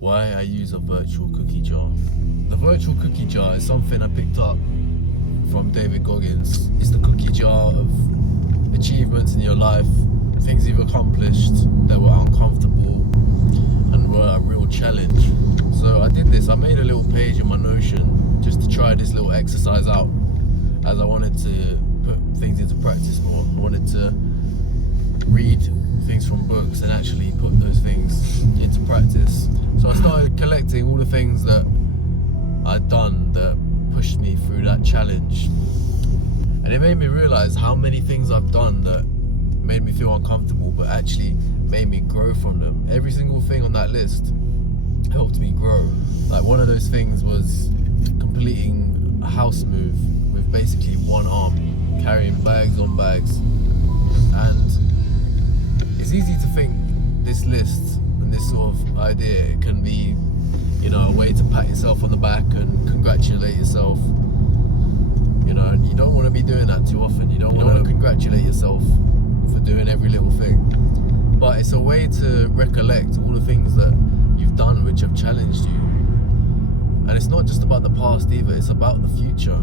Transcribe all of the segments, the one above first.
Why I use a virtual cookie jar. The virtual cookie jar is something I picked up from David Goggins. It's the cookie jar of achievements in your life, things you've accomplished that were uncomfortable and were a real challenge. So I did this, I made a little page in my Notion just to try this little exercise out, as I wanted to put things into practice more. I wanted to read things from books and actually put those things into practice. So I started collecting all the things that I'd done that pushed me through that challenge. And it made me realize how many things I've done that made me feel uncomfortable but actually made me grow from them. Every single thing on that list helped me grow. Like one of those things was completing a house move with basically one arm, carrying bags on bags. And it's easy to think this list and this sort of idea, it can be, you know, a way to pat yourself on the back and congratulate yourself. You know, and you don't want to be doing that too often. You don't want to congratulate yourself for doing every little thing. But it's a way to recollect all the things that you've done which have challenged you. And it's not just about the past either, it's about the future.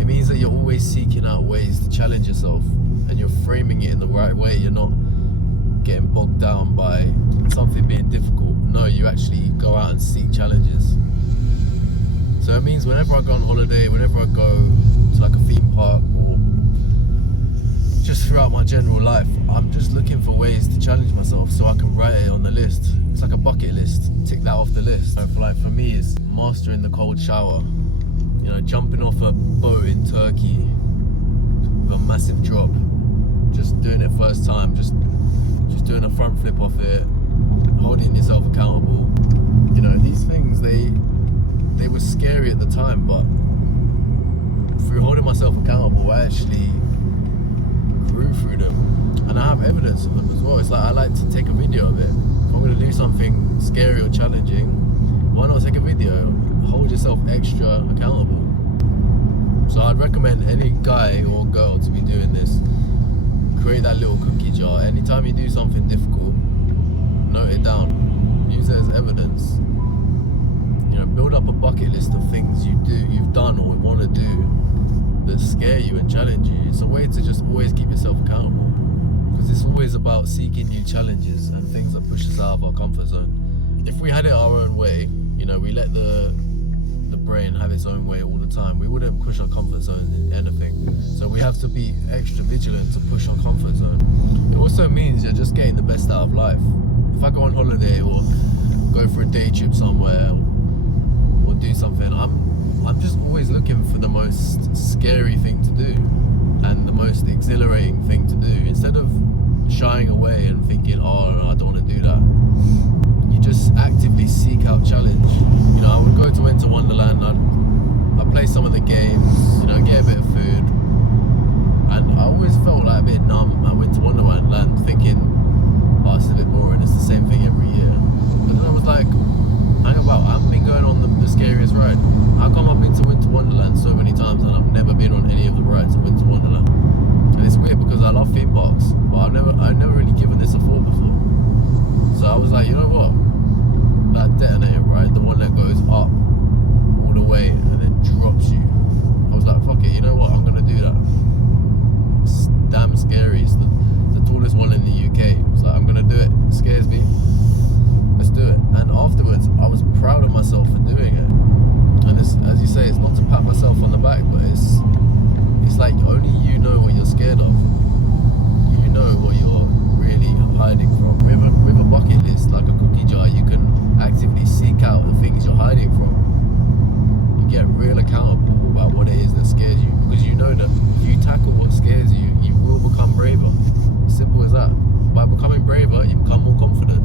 It means that you're always seeking out ways to challenge yourself and you're framing it in the right way. You're not getting bogged down by something being difficult. No, you actually go out and seek challenges. So it means whenever I go on holiday, whenever I go to like a theme park or just throughout my general life, I'm just looking for ways to challenge myself so I can write it on the list. It's like a bucket list, tick that off the list. So for me, it's mastering the cold shower. You know, jumping off a boat in Turkey with a massive drop, just doing it first time, just doing a front flip off it, holding yourself accountable. You know, these things, they were scary at the time, but through holding myself accountable, I actually grew through them. And I have evidence of them as well. It's like I like to take a video of it. If I'm going to do something scary or challenging, why not take a video? Hold yourself extra accountable. So I'd recommend any guy or girl to be doing this. Create that little cookie jar. Anytime you do something difficult, note it down. Use it as evidence. You know, build up a bucket list of things you've done or want to do that scare you and challenge you. It's a way to just always keep yourself accountable. Because it's always about seeking new challenges and things that push us out of our comfort zone. If we had it our own way, you know, we let the brain have its own way all the time, we wouldn't push our comfort zone in anything. So we have to be extra vigilant to push our comfort zone. It also means you're just getting the best out of life. If I go on holiday or go for a day trip somewhere or do something, I'm just always looking for the most scary thing to do and the most exhilarating thing to do. Instead of shying away and thinking, oh, no, I don't want to do that, you just actively seek out challenge. You know, I would go to Winter Wonderland, I'd play some of the games, you know, get a bit of food, and I always felt like a bit numb at Winter Wonderland, thinking, oh, it's a bit boring, it's the same thing every year. But then I was like, hang about, I haven't been going on the scariest ride. How come I've been to Winter Wonderland so many times and I've never been on any of the rides at Winter Wonderland? And it's weird because I love theme parks, but I've never really given this a thought before. So I was like, you know what? That detonator ride, the one that goes up all the way and then drops you. I was like, fuck it, you know what? I'm gonna do that. It's damn scary. It's the tallest one in the UK. It's like, I'm gonna do it. It scares me. Let's do it. And afterwards, I was proud of myself for doing it. And it's, as you say, it's not to pat myself on the back, but it's like only you know what you're scared of. You know what you're really hiding from. With a bucket list, like a cookie jar, you can actively seek out the things you're hiding from. You get real accountable about what it is that scares you, because you know that if you tackle what scares you, you will become braver. Simple as that. By becoming braver, you become more confident.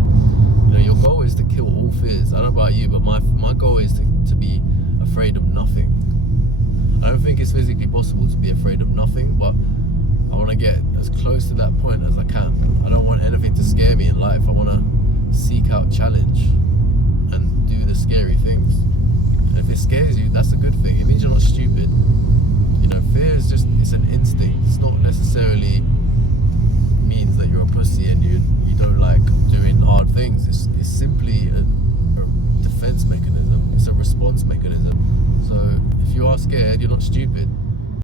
You know, your goal is to kill all fears. I don't know about you, but my goal is to be afraid of nothing. I don't think it's physically possible to be afraid of nothing, but I want to get as close to that point as I can. I don't want anything to scare me in life. I want to seek out challenge and do the scary things. And if it scares you, that's a good thing. It means you're not stupid. You know, fear is just, it's an instinct. It's not necessarily means that you're a pussy and you don't like doing hard things. It's simply a response mechanism. So if you are scared, you're not stupid.